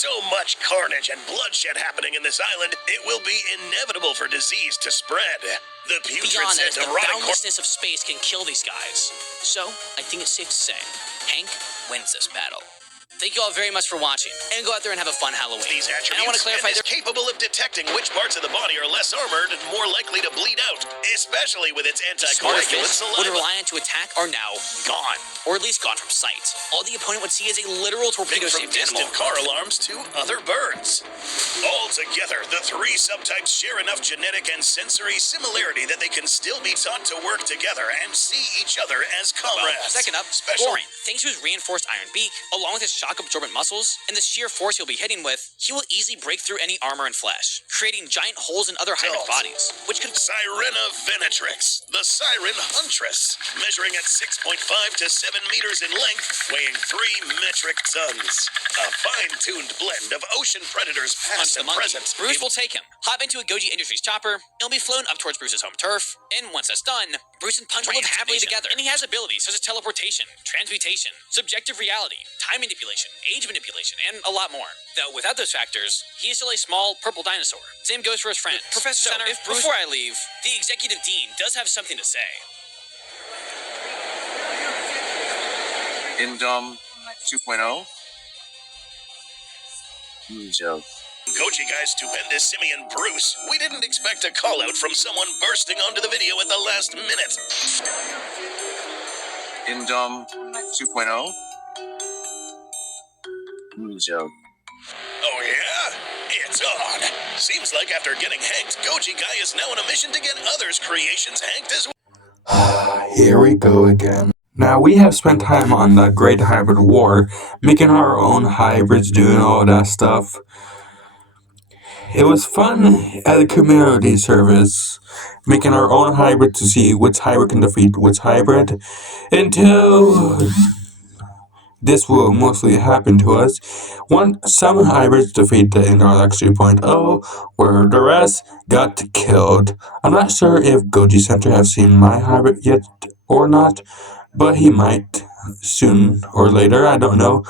So much carnage and bloodshed happening in this island, it will be inevitable for disease to spread. The putrid Beyond scent that, of the rotting boundlessness of space can kill these guys. So, I think it's safe to say, Hank wins this battle. Thank you all very much for watching, and go out there and have a fun Halloween. These attributes, and I want to clarify, and is capable of detecting which parts of the body are less armored and more likely to bleed out, especially with its anticoagulant would saliva. rely on to attack are now gone, or at least gone from sight. All the opponent would see is a literal torpedo-shaped From distant animal. car alarms to other birds. Altogether, the three subtypes share enough genetic and sensory similarity that they can still be taught to work together and see each other as comrades. Second up, Special. Boring. Thanks to his reinforced iron beak, along with his shock-absorbent muscles, and the sheer force he'll be hitting with, he will easily break through any armor and flesh, creating giant holes in other hybrid bodies, which could... Sirena venatrix, the siren huntress, measuring at 6.5 to 7 meters in length, weighing 3 metric tons. A fine-tuned blend of ocean predators past and present. Bruce will take him, hop into a Goji Industries chopper, and he'll be flown up towards Bruce's home turf, and once that's done, Bruce and Punch will live happily together. And he has abilities such as teleportation, transmutation, subjective reality, time manipulation, age manipulation, and a lot more. Though without those factors, he is still a small purple dinosaur. Same goes for his friend. Professor Center, before I leave, the executive dean does have something to say. Genome 2.0. Joke. Goji Guy's stupendous simian Bruce. We didn't expect a call-out from someone bursting onto the video at the last minute. Genome 2.0. Joke. Oh yeah? It's on. Seems like after getting hanked, Goji Guy is now on a mission to get others' creations hanked as well. Here we go again. Now, we have spent time on the Great Hybrid War, making our own hybrids, doing all that stuff. It was fun at a community service, making our own hybrid to see which hybrid can defeat which hybrid, until this will mostly happen to us. Some hybrids defeat the Indarlax 3.0, where the rest got killed. I'm not sure if Goji Center has seen my hybrid yet or not, but he might soon or later, I don't know.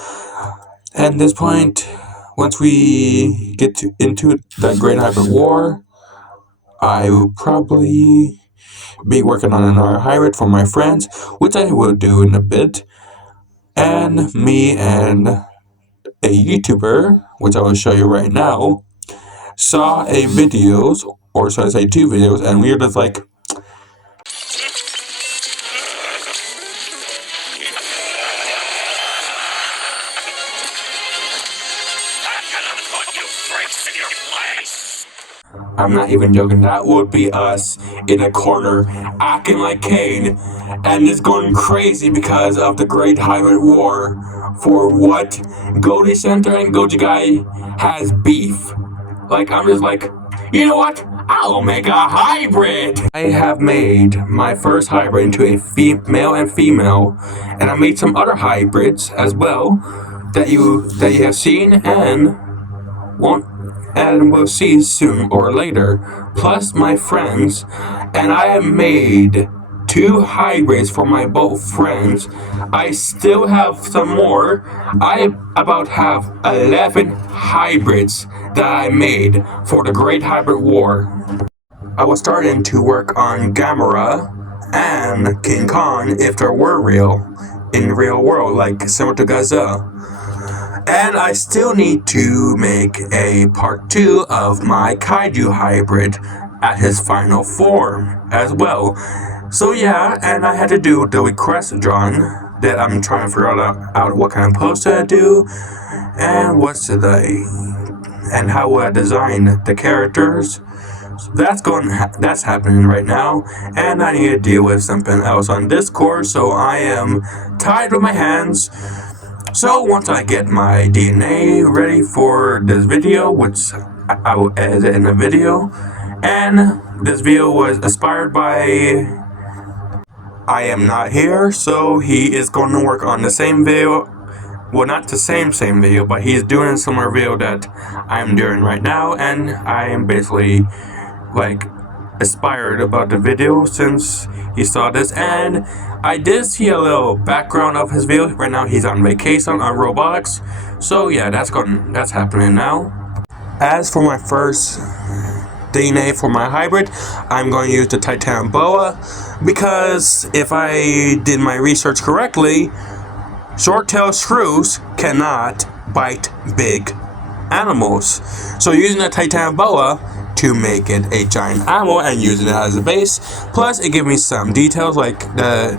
At this point, once we get into that Great Hybrid War, I will probably be working on another hybrid for my friends, which I will do in a bit. And me and a YouTuber, which I will show you right now, saw a videos, or should I say 2 videos, and we were just like, I'm not even joking, that would be us in a corner acting like Kane, and it's going crazy because of the Great Hybrid War. For what? Goji Center and Goji Guy has beef. Like, I'm just like, you know what? I'll make a hybrid! I have made my first hybrid into a male and female, and I made some other hybrids as well that you have seen and will see soon or later, plus my friends, and I have made 2 hybrids for my both friends. I still have some more. I about have 11 hybrids that I made for the Great Hybrid War. I was starting to work on Gamera and King Kong if they were real, in the real world, like similar to Gazelle. And I still need to make a part 2 of my Kaiju hybrid at his final form as well. So yeah, and I had to do the request drawing that I'm trying to figure out what kind of pose to do, and and how I design the characters. So that's happening right now, and I need to deal with something else on Discord, so I am tied with my hands. So once I get my DNA ready for this video, which I will edit in the video, and this video was inspired by I Am Not Here, so he is going to work on the same video, well, not the same video, but he's doing a similar video that I'm doing right now, and I am basically like inspired about the video since he saw this, and I did see a little background of his video. Right now he's on vacation on robotics, so yeah, that's happening now. As for my first DNA for my hybrid, I'm going to use the Titanoboa because if I did my research correctly, short-tailed shrews cannot bite big animals. So using the Titanoboa to make it a giant animal and using it as a base, plus it gives me some details like the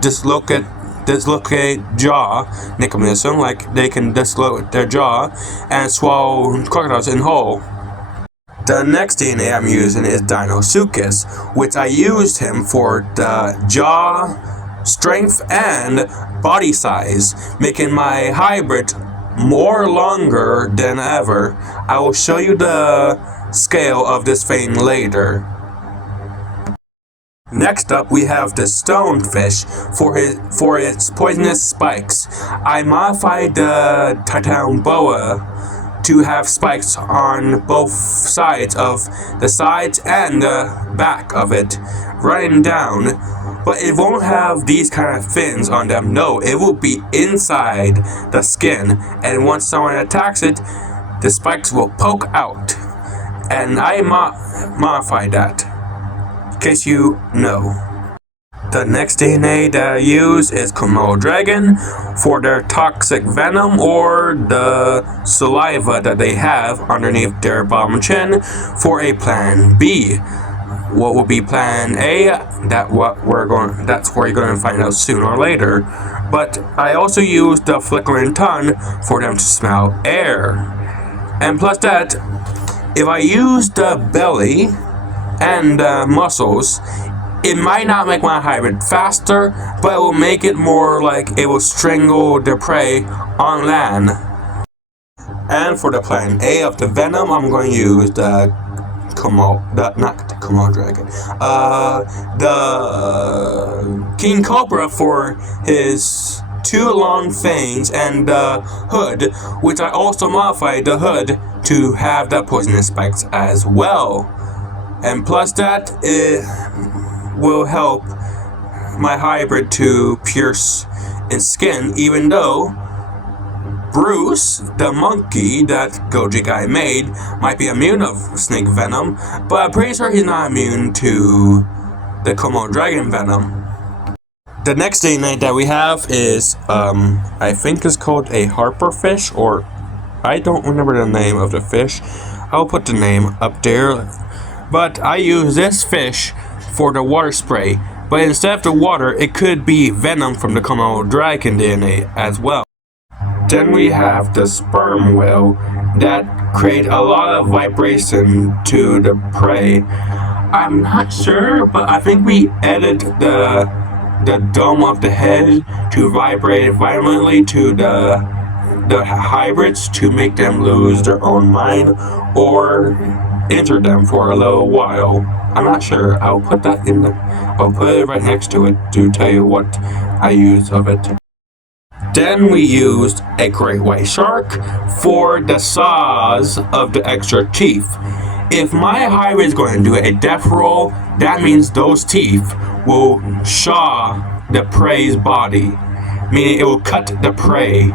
dislocate jaw mechanism, like they can dislocate their jaw and swallow crocodiles in whole. The next DNA I'm using is Deinosuchus, which I used him for the jaw strength and body size, making my hybrid more longer than ever. I will show you the scale of this thing later. Next up, we have the stonefish for its poisonous spikes. I modified the Titanoboa to have spikes on both sides of the sides and the back of it, running down. But it won't have these kind of fins on them. No, it will be inside the skin, and once someone attacks it, the spikes will poke out. And I modified that, in case you know. The next DNA that I use is Komodo dragon for their toxic venom or the saliva that they have underneath their bottom chin for a plan B. What will be plan A? That's where you're going to find out sooner or later. But I also used the flickering tongue for them to smell air. And plus that, if I use the belly and the muscles, it might not make my hybrid faster, but it will make it more like it will strangle the prey on land. And for the plan A of the venom, I'm going to use the king cobra for his two long fangs and the hood, which I also modified the hood to have the poisonous spikes as well. And plus that, it will help my hybrid to pierce its skin, even though Bruce, the monkey that Goji guy made, might be immune of snake venom, but I'm pretty sure he's not immune to the Komodo dragon venom. The next DNA that we have is, I think it's called a harper fish, or I don't remember the name of the fish. I'll put the name up there. But I use this fish for the water spray, but instead of the water, it could be venom from the Komodo dragon DNA as well. Then we have the sperm whale that create a lot of vibration to the prey. I'm not sure, but I think we added the dome of the head to vibrate violently to the hybrids to make them lose their own mind or injure them for a little while. I'm not sure. I'll put it right next to it to tell you what I use of it. Then we used a great white shark for the saws of the extra teeth. If my hybrid is going to do a death roll, that means those teeth will saw the prey's body, meaning it will cut the prey.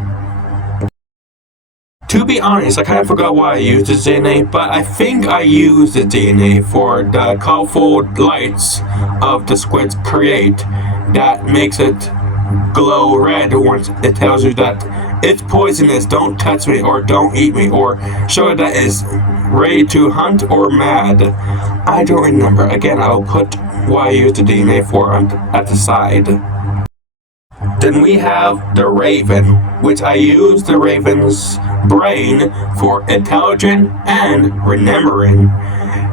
To be honest, I kind of forgot why I used this DNA, but I think I used the DNA for the colorful lights of the squids create that makes it glow red once it tells you that it's poisonous, don't touch me, or don't eat me, or show that it's ready to hunt or mad. I don't remember. Again, I'll put why I used the DNA for at the side. Then we have the raven, which I use the raven's brain for intelligence and remembering.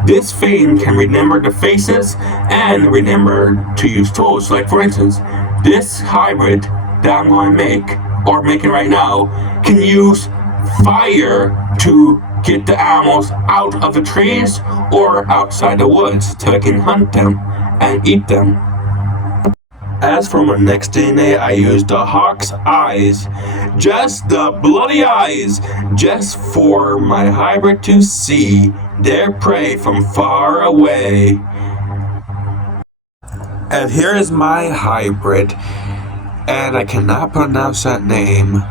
This thing can remember the faces and remember to use tools. Like for instance, this hybrid that I'm going to make, or making right now, can use fire to get the animals out of the trees or outside the woods so I can hunt them and eat them. As for my next DNA, I used the hawk's eyes. Just the bloody eyes. Just for my hybrid to see their prey from far away. And here is my hybrid. And I cannot pronounce that name.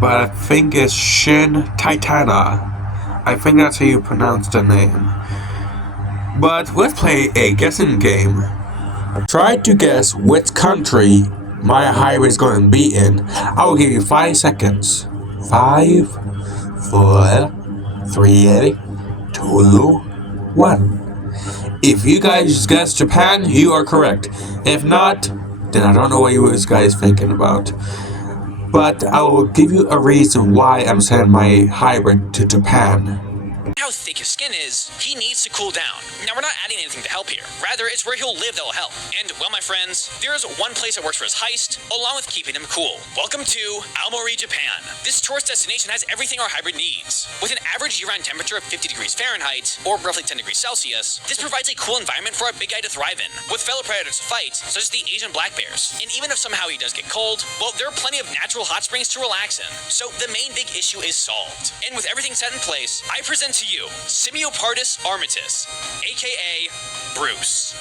But I think it's Shin Titana. I think that's how you pronounce the name. But let's play a guessing game. Try to guess which country my hybrid is going to be in. I will give you 5 seconds. 5, 4, 3, 2, 1. If you guys guess Japan, you are correct. If not, then I don't know what you guys thinking about. But I will give you a reason why I'm sending my hybrid to Japan. How thick his skin is, he needs to cool down. Now, we're not adding anything to help here. Rather, it's where he'll live that will help. And, well, my friends, there is one place that works for his heist, along with keeping him cool. Welcome to Aomori, Japan. This tourist destination has everything our hybrid needs. With an average year-round temperature of 50 degrees Fahrenheit, or roughly 10 degrees Celsius, this provides a cool environment for our big guy to thrive in, with fellow predators to fight, such as the Asian black bears. And even if somehow he does get cold, well, there are plenty of natural hot springs to relax in. So the main big issue is solved. And with everything set in place, I present to you Simiopardus armatus, aka Bruce.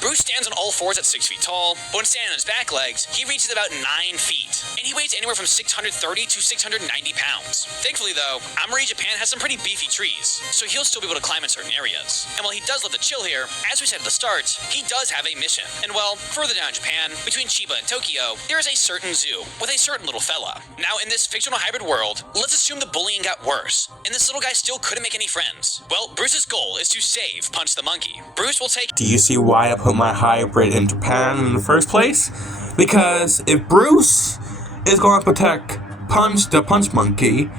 Bruce stands on all fours at 6 feet tall, but when standing on his back legs, he reaches about 9 feet, and he weighs anywhere from 630 to 690 pounds. Thankfully though, Aomori, Japan has some pretty beefy trees, so he'll still be able to climb in certain areas. And while he does love to chill here, as we said at the start, he does have a mission. And well, further down in Japan, between Chiba and Tokyo, there is a certain zoo, with a certain little fella. Now in this fictional hybrid world, let's assume the bullying got worse, and this little guy still couldn't make any friends. Well, Bruce's goal is to save Punch the Monkey. Bruce will take— Do you see why I put my hybrid in Japan in the first place? Because if Bruce is going to protect Punch the Punch Monkey,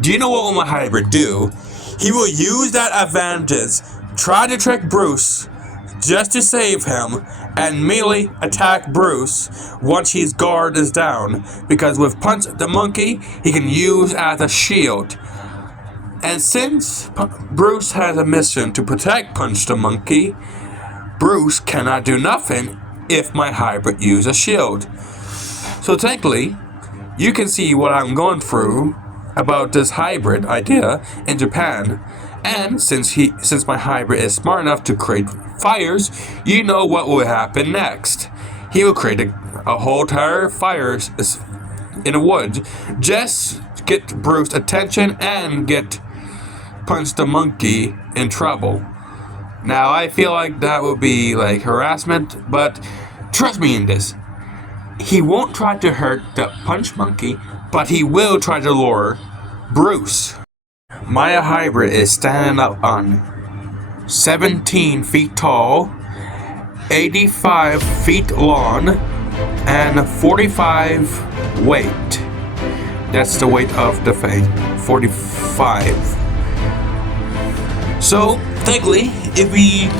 do you know what will my hybrid do? He will use that advantage, try to trick Bruce just to save him, and melee attack Bruce once his guard is down. Because with Punch the Monkey, he can use as a shield. And since Bruce has a mission to protect Punch the Monkey, Bruce cannot do nothing if my hybrid uses a shield. So technically, you can see what I'm going through about this hybrid idea in Japan. And since my hybrid is smart enough to create fires, you know what will happen next. He will create a whole entire fire in the woods. Just get Bruce's attention and get Punch the Monkey in trouble. Now, I feel like that would be like harassment, but trust me in this. He won't try to hurt the Punch Monkey, but he will try to lure Bruce. My hybrid is standing up on 17 feet tall, 85 feet long, and 45 weight. That's the weight of the thing, 45. So, technically, if we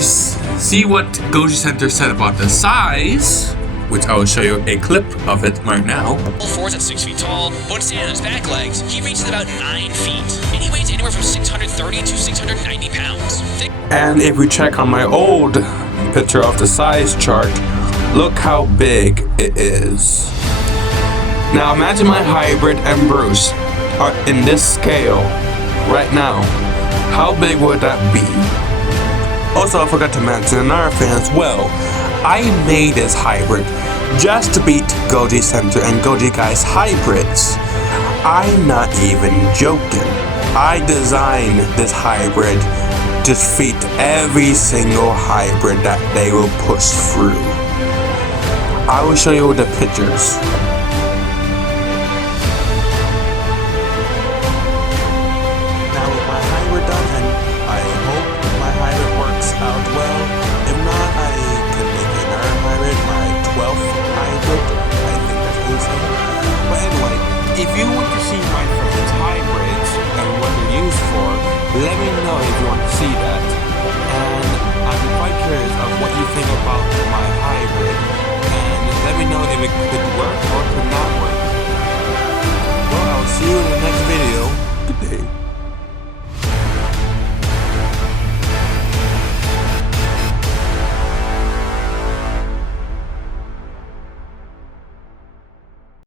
see what Goji Center said about the size, which I will show you a clip of it right now. All fours at 6 feet tall, but when standing on his back legs, he reaches about 9 feet, and he weighs anywhere from 630 to 690 pounds. And if we check on my old picture of the size chart, look how big it is. Now imagine my hybrid and Bruce are in this scale right now. How big would that be? Also, I forgot to mention another thing as well. I made this hybrid just to beat Goji Center and Goji Guy's hybrids. I'm not even joking. I designed this hybrid to defeat every single hybrid that they will push through. I will show you the pictures. Now with my hybrid done, and I hope my hybrid works out well. If not, I can make another hybrid, my 12th hybrid. I think that's what it's saying. But anyway, if you want to see my friends' hybrids and what they're used for, let me know if you want to see that.